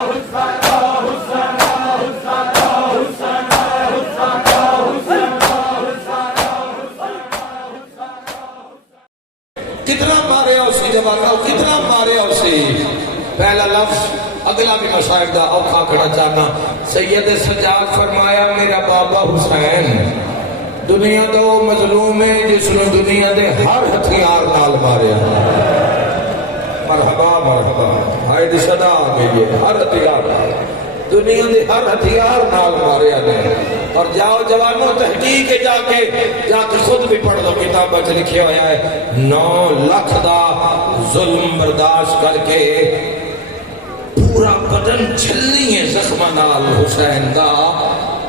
کتنا ماریا اسی جوانا کتنا ماریا اسی پہلا لفظ اگلا بھی مشاہد دا اوکھا کھڑا جانا سید سجاد فرمایا میرا بابا حسین دنیا دا وہ مظلوم ہے جس نے دنیا دے ہر ہتھیار نال ماریا مرحبا مرحبا ہائے دی صدا آگئی ہے ہر ہتھیار دنیا دے ہر ہتھیار نال ماریا نے اور جاؤ جوانوں تحقیق جا کے خود بھی پڑھ دو کتاب بچ لکھے ہویا ہے 9 لاکھ دا ظلم برداشت کر کے پورا بدن چھلنی ہے زخمہ نال حسین دا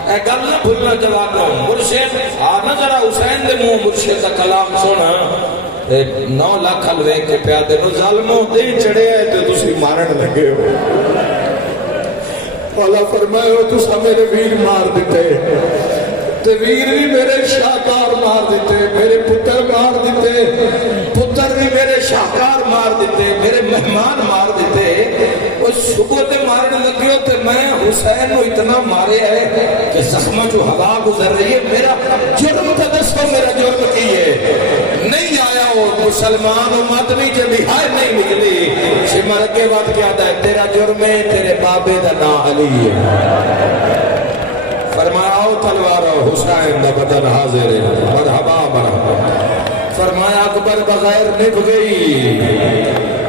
اے گل نہ بھولنا جوانوں مرشد آنا ذرا حسین دے منہ مرشد دا کلام سونا 9 لاکھ حلوے کے پیادے نو ظالموں دے چڑھے ہے تو تسی مارن لگے ہو اللہ فرمائے ہو تسا میرے ویر مار دیتے تے ویر بھی میرے شاہکار مار دیتے میرے پتر مار دیتے پتر بھی میرے شاہکار مار دیتے میرے مہمان مار دیتے وہ صبح تے مارنے لگیو تے میں حسین کو اتنا مارے ہے کہ زخمہ جو ہوا گزر رہی ہے میرا جرم تدسکو میرا جرم کی ہے نہیں آیا وہ مسلمان و ماتمی جب ہائے نہیں نکلی شمر کے بعد کیا ہے تیرا جرم ہے تیرے بابے دا نا علی ہے فرمایا او تلوارو حسین دا بدن حاضر ہے مرحبا مرحبا فرمایا اکبر بغیر نب گئی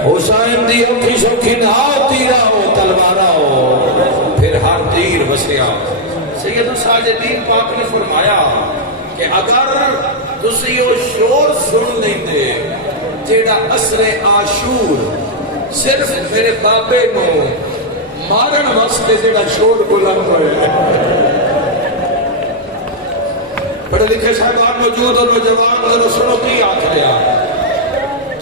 حسین دی اوکھی شوکھی نہ تیرا ہو تلوارا ہو پھر ہر تیر بسیا سید ساجدین پاک نے فرمایا کہ اگر تسی وہ شور سن لیں دے جیڑا عصر عاشور صرف میرے بابے نو مارن واسطے جیڑا شور بلند ہوئے بڑے لکھے صاحبان موجود اور نوجوان ذرا سنو کی آنکھ لیا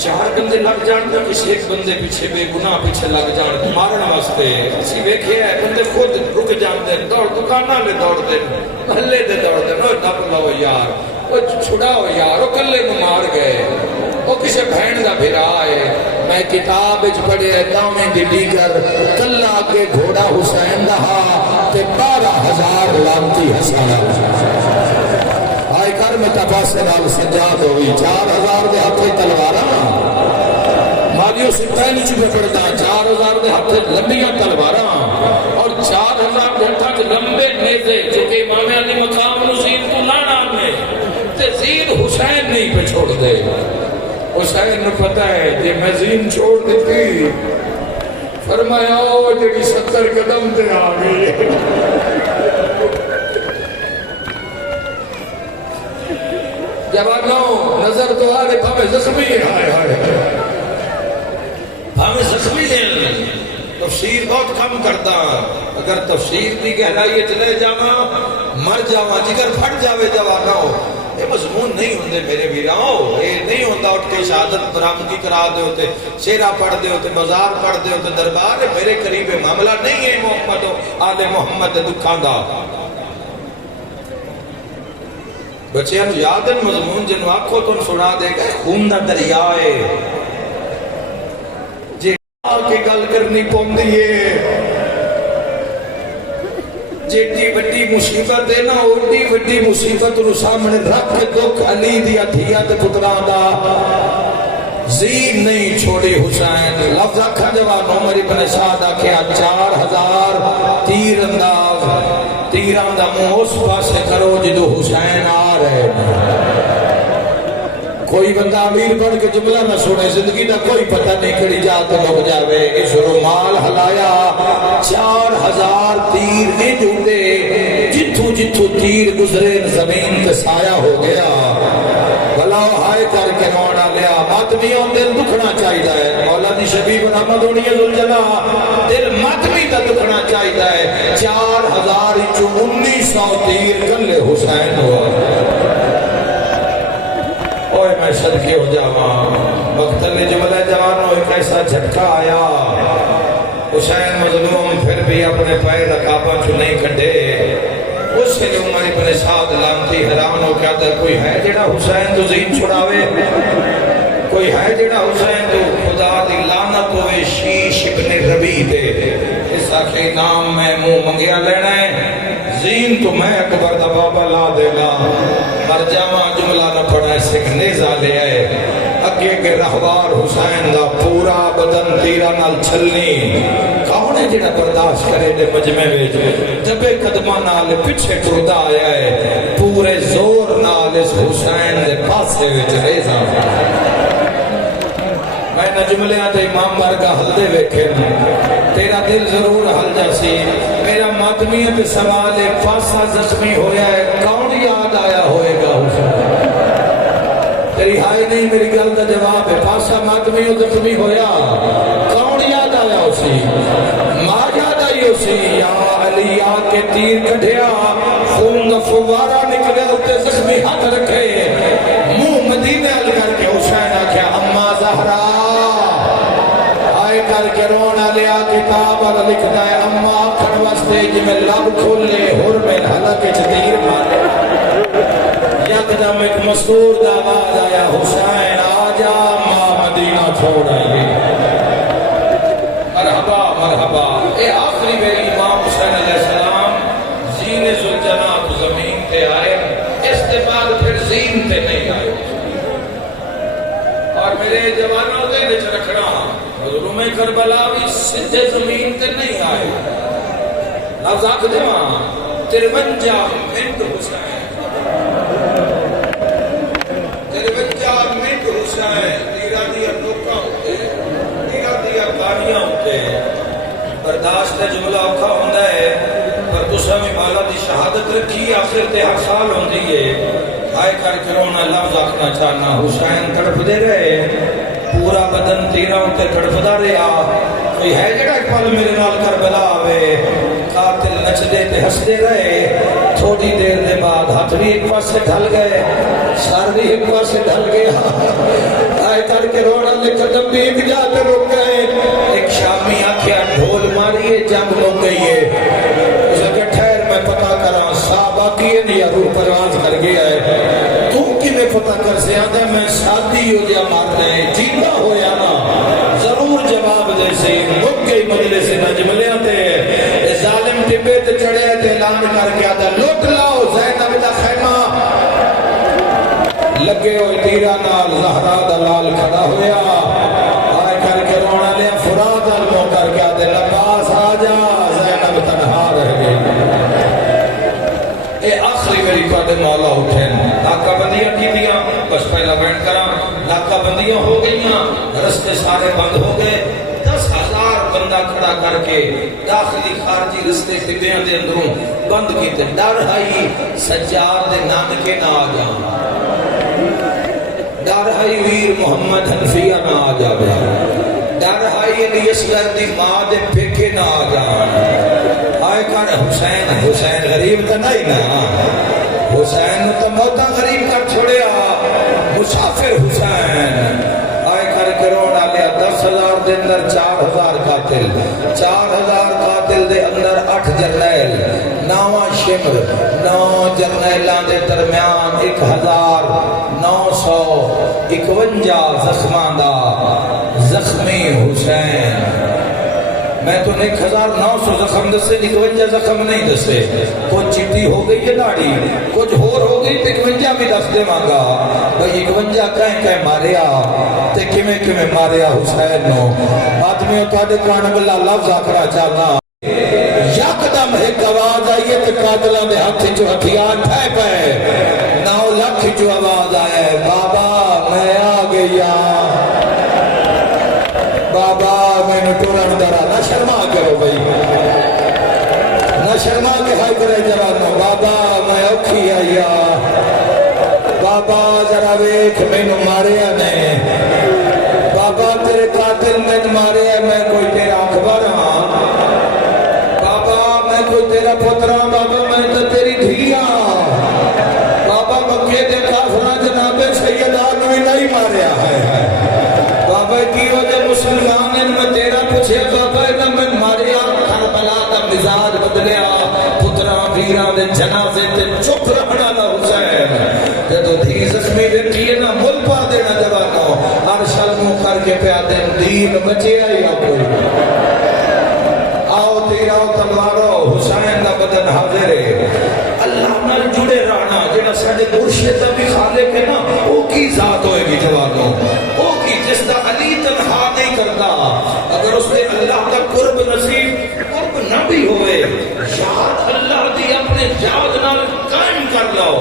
4 بندے لگ جان تو کسی ایک بندے پیچھے بے گناہ پیچھے لگ جان مارن واسطے اسی ویکھے ہے بندے خود رک جان دے دوڑ دکانہ لے دوڑ دے محلے دے دوڑ دے نو ڈب لاؤ یار وہ چھڑاؤ یار وہ کلے نو مار گئے وہ کسی بہن دا بھرا ہے میں کتاب اچ پڑھے داویں دی دیگر کلہ کے گھوڑا حسین رہا تے 12,000 لامتی حسان آئے کر میں تفاصل نال سجاد ہوئی 4,000 دے ہتھے تلوارا مالیو سپاہی نہیں چکے پڑتا 4,000 دے ہتھے لمبیاں تلوارا اور 4,000 دے ہتھے لمبے نیزے چونکہ امام علی مقام نزیر تو لانا میں تے زیر حسین نہیں پہ چھوڑ دے حسین نے پتہ ہے کہ میں زین چھوڑ دیتی فرمایا او جڑی 70 قدم تے آگئی جوانوں نظر تو آلے بھامے زخمی ہے بھامے زخمی ہیں تفسیر بہت کم کرتا اگر تفسیر دی گہرائی چلے جانا مر جاوا جگر پھٹ جاوے جوانوں یہ مضمون نہیں ہوندے میرے ویراؤ یہ نہیں ہوندا اٹھ کے شہادت برامدی کرا دے ہوتے شیرہ پڑھ دے ہوتے بازار پڑھ دے ہوتے دربار میرے قریب معاملہ نہیں ہے محمد و آل محمد دکھان دا بچے ہم یاد ہے مضمون جنو آنکھوں تو سنا دے گئے خون دا دریائے جے کے گل کرنی پوندی ہے جیڑی وڈی مصیبت ہے نا اوڈی وڈی مصیبت نو سامنے رکھ کے دکھ علی دی اتھیا تے پتراں دا زین نہیں چھوڑی حسین لفظ اکھا جوان عمر ابن سعد کیا 4,000 تیر انداز تیران دا منہ اس پاسے کرو جدو حسین آ رہے کوئی بندہ امیر بڑھ کے جملہ نہ سنے زندگی دا کوئی پتہ نہیں کڑی جاتے لوگ جاوے اس رومال ہلایا 4,000 تیر نہیں جھوٹے جتھو جتھو تیر گزرے زمین تے سایہ ہو گیا بلاو ہائے کر کے رونا لیا ماتمیوں دل دکھنا چاہیے ہے مولا دی شبیب نحمد ہونی ہے ذوالجلال دل ماتمی دا دکھنا چاہیے ہے 4,000 1900 تیر کلے حسین ہوا اوہ میں صدقے ہو جاواں مقتل جملہ جوانوں ایک ایسا جھٹکا آیا حسین مظلوم پھر بھی اپنے پائے رکابہ چھو نہیں کھڑے اس سے جو عمر ابن سعد لامتی حیران ہو کہتا ہے کوئی ہے جڑا حسین تو زین چھڑاوے کوئی ہے جڑا حسین تو خدا دی لعنت ہوئے شیش ابن ربی دے اس ساکھے نام میں منہ منگیا لینا ہے زین تو میں اکبر دا بابا لا دے گا مر جاواں جملہ نہ پڑھا سکھ نیزہ لے آئے اگے کے رہوار حسین دا پورا بدن تیرا نال چھلنی کون ہے جڑا برداشت کرے دے مجمع وچ دبے قدماں نال پیچھے ٹردا آیا ہے پورے زور نال اس حسین دے پاسے وچ ریزاں میں نجملیاں تے امام بارگاہ ہلدے ویکھے تیرا دل ضرور ہل جاسی میرا ماتمیہ تے سوال پاسا زخمی ہویا ہے کون یاد آیا ہوئے گا حسین تیری ہائی نہیں میری گل دا جواب ہے پاسا ماتمیہ زخمی ہویا کون یاد آیا اسی ماں یاد آئی اسی یا علی آکے تیر کڑھیا خون دا فوارہ نکلے اتے زخمی ہاتھ رکھے منہ مدینہ لکر کے حسین آکھیا اما زہرہ کر کے رونا لیا کتاب اور لکھتا ہے اما آکھن واسطے جی میں لب کھولے ہر میں حلق تیر مارے یکدم ایک مستور دا آواز آیا حسین آجا ماں مدینہ چھوڑ آئیے مرحبا مرحبا اے آخری میری امام حسین علیہ السلام زین ذوالجناح زمین پہ آئے اس کے بعد پھر زین پہ نہیں آئے اور میرے جوانوں دے وچ رکھنا حضور کربلا بھی سدھے زمین تے نہیں آئے لفظ آکھ دے ماں 53 منٹ حسین 53 منٹ حسین تیرا دیا نوکا ہوتے تیرا دیا کانیاں ہوتے برداشت جملہ اوکھا ہوندہ ہے پر تسا میں مالا دی شہادت رکھی آخر تے ہر سال ہوندی ہے آئے کر کرونا لفظ آکھنا چاہنا حسین تڑپ دے رہے پورا بدن تیرا ہوتے تڑپدا رہا کوئی ہے جڑا ایک پل میرے نال کربلا آوے قاتل نچ دے تے ہس دے رہے تھوڑی دیر دے بعد ہاتھ بھی ایک پاس سے ڈھل گئے سر بھی ایک پاس سے ڈھل گیا آئے کر کے رونا لے قدم بھی ایک جاتے رک گئے ایک شامی آکھیا ڈھول ماریے جنگ لگ گئی ہے اسے کہ ٹھہر میں پتہ کراں صحابہ کیے نہیں روح پرواز کر گیا ہے تو کی میں پتہ کر زیادہ میں شادی ہو جا مارنے جیتا ہو یا نا ضرور جواب دے سے مک گئی مجلس نجملیاں تے ظالم ٹبے تے چڑھے تے اعلان کر کے آدھا لوٹ لاؤ زینب دا خیمہ لگے ہوئے تیرا نال زہرا دلال کھڑا ہویا آئے کر کے رونا لیا فراد علموں کر کے آدھے لباس آجا زینب تنہا رہ گئی اے آخری میری پاتے مولا اٹھیں لاکہ بندیاں کی دیا بس پہلا بینڈ کرا لاکہ بندیاں ہو گئیاں رستے سارے بند ہو گئے 10,000 بندہ کھڑا کر کے داخلی خارجی رستے ٹبیاں دے اندروں بند کی تے ڈر آئی سجاد دے نانکے نہ آ جاؤں ڈر آئی ویر محمد حنفیہ نہ آ جاوے ڈر آئی علی اصغر دی ماں دے پیکے نہ آ جاؤں آئے کر حسین حسین غریب تا نہیں نا حسین تو موتا غریب کر چھوڑے مسافر حسین آئے کر کرونا لیا 10,000 دے اندر 4,000 قاتل 4,000 قاتل دے اندر 8 جرنیل 9 شمر 9 جرنیلان دے درمیان 1,951 زخمان دا زخمی حسین میں تو 1,900 زخم دسے 51 زخم نہیں دسے کچھ چٹی ہو گئی ہے داڑھی کچھ ہور ہو گئی 51 بھی دس دے مانگا بھئی 51 کہیں ماریا تے کمیں ماریا حسین نو آدمیوں تاڑے کان بلا لفظ آکھرا چاہنا یکدم ایک آواز آئیے تے قاتلان دے ہاتھ جو ہتھیار ٹھائے پہ 9 لاکھ جو آواز آئے بابا میں آ گیا بابا میں نے ٹورن درا نہ شرما کرو بھئی نہ شرما کے ہائی کرے جوانوں بابا میں اوکھی آیا بابا ذرا ویکھ میں نے ماریا نے بابا تیرے قاتل نے ماریا میں کوئی تیرا اخبار ہاں بابا میں کوئی تیرا پترا بابا میں تو تیری دھیا بابا مکے دے کافران جناب سیدان میں نہیں ماریا ہے بابا کی وجہ مسلمان ان میں تیرا پوچھے بابا انہوں میں ماریا کربلا دا مزاج بدلیا پترا ویران دے جنازے تے چپ رہنا نہ حسین تے تو دھی زخمی بیٹی ہے نا مل پا دینا جوانوں ہر شلموں کر کے پیا دین دین بچے آئی آپ کوئی آؤ تیر تلوارو حسین دا بدن حاضر ہے اللہ نال جڑے رہنا جڑا ساڈے مرشد دا بھی خالق ہے نا او کی ذات ہوئے گی جوانوں او کی جس دا علی تنہا نہیں کرتا اگر اس نے اللہ کا قرب نصیب قرب نہ بھی ہوئے یاد اللہ دی اپنے یاد نال قائم کر لو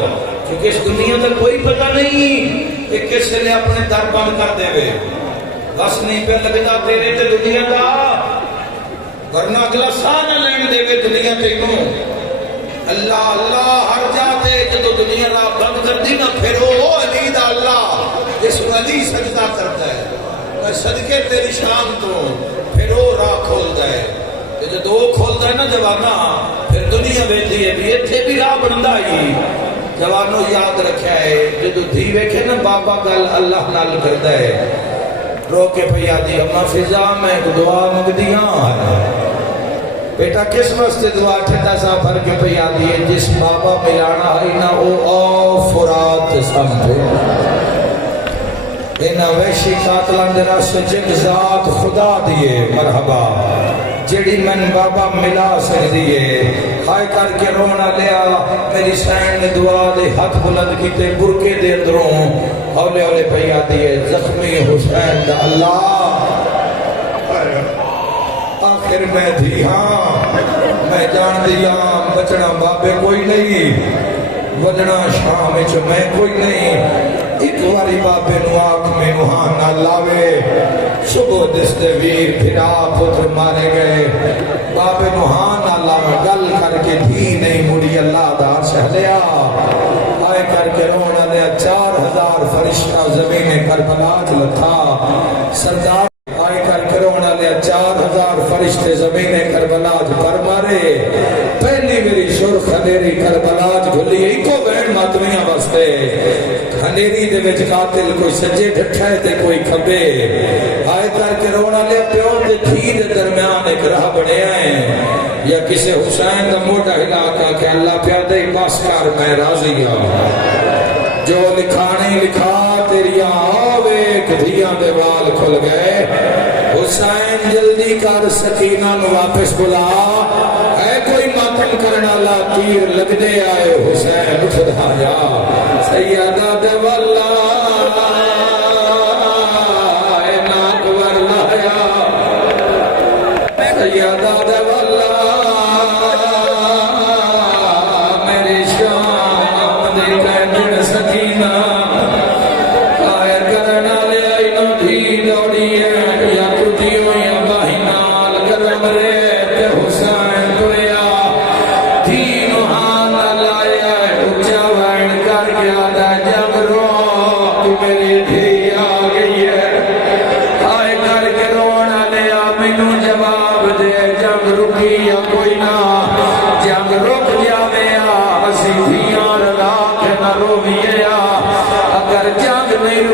کیونکہ اس دنیا کا کوئی پتہ نہیں کہ کس نے اپنے در بند کر دے وے بس نہیں پہ لگتا تیرے تے دنیا دا ورنہ اگلا ساہ نہ لین دے وے دنیا تینوں اللہ اللہ ہر جاتے جدو دنیا را بند کر دی نہ پھر وہ علی دا اللہ جس علی سجدہ کرتا ہے میں صدقے تیری شان تو پھر وہ راہ کھول دے جدو وہ کھولتا ہے نا جوانا پھر دنیا بیٹھی ہے بھی اتھے بھی راہ بندا ہی جوانوں یاد رکھا ہے جدو دھی ویکھے نا بابا گل اللہ نال کردا ہے رو کے پیا دی اما فضا میں دعا منگدیاں بیٹا کس واسطے دعا ٹھنڈا سا بھر کے پیا دی جس بابا ملانا ہے نا او فرات سمجھے اینا ویشی قاتلان دے راستے جن ذات خدا دیے مرحبا جیڑی من بابا ملا سکتی ہے ہائے کر کے رونا لیا میری سین نے دعا دے ہاتھ بلند کیتے برکے دے اندروں ہولے ہولے پیا دیے زخمی حسین دا اللہ آخر میں تھی ہاں میں جان دیا بچنا بابے کوئی نہیں ودنا شام چ میں کوئی نہیں ایک واری بابے نو آنکھ میں وہاں نہ لاوے صبح دستے ویر پھرا پتر مارے گئے بابے نو ہاں نہ لاوے گل کر کے بھی نہیں مڑی اللہ دا عرش لیا آئے کر کے رونا لیا 4000 فرشتہ زمین کربلا لتھا سردار آئے کر کے رونا لیا 4000 فرشتے زمین کربلا پر مارے پہلی میری شرخ خنیری کربلا گھلی ایکو بین ماتمیاں بستے خنیری دے وچ قاتل کوئی سجے ڈھٹھا ہے تے کوئی کھبے آئے کر کے رونا لیا پیون دے دھی دے درمیان ایک راہ بڑے آئے یا کسے حسین دا موٹا علاقہ کہ اللہ پیادے ہی پاس کر میں راضی ہوں جو لکھانے لکھا تیری آوے کدھیاں دے وال کھل گئے حسین جلدی کر سکینہ نو واپس بلا اے کوئی ماتم کرنا لا تیر لگ دے آئے حسین اٹھ دھایا سیدہ دے واللہ اے ناکور لایا سیدہ دے واللہ میری شام دے کہنے سکینہ آئے کرنا لے آئی نو دھی دوڑی ہے یا کتیوں یا باہی نال کرم رے تے حسین پریا دینو ہاں لایا اچھا وین کر گیا دا جب رو تو میری دھی آ گئی ہے آئے کر کے رونا لیا مینو جواب دے جب رکی یا کوئی نہ جب رک جاوے اسی دھیاں رلا کے نہ رویے اگر جنگ نہیں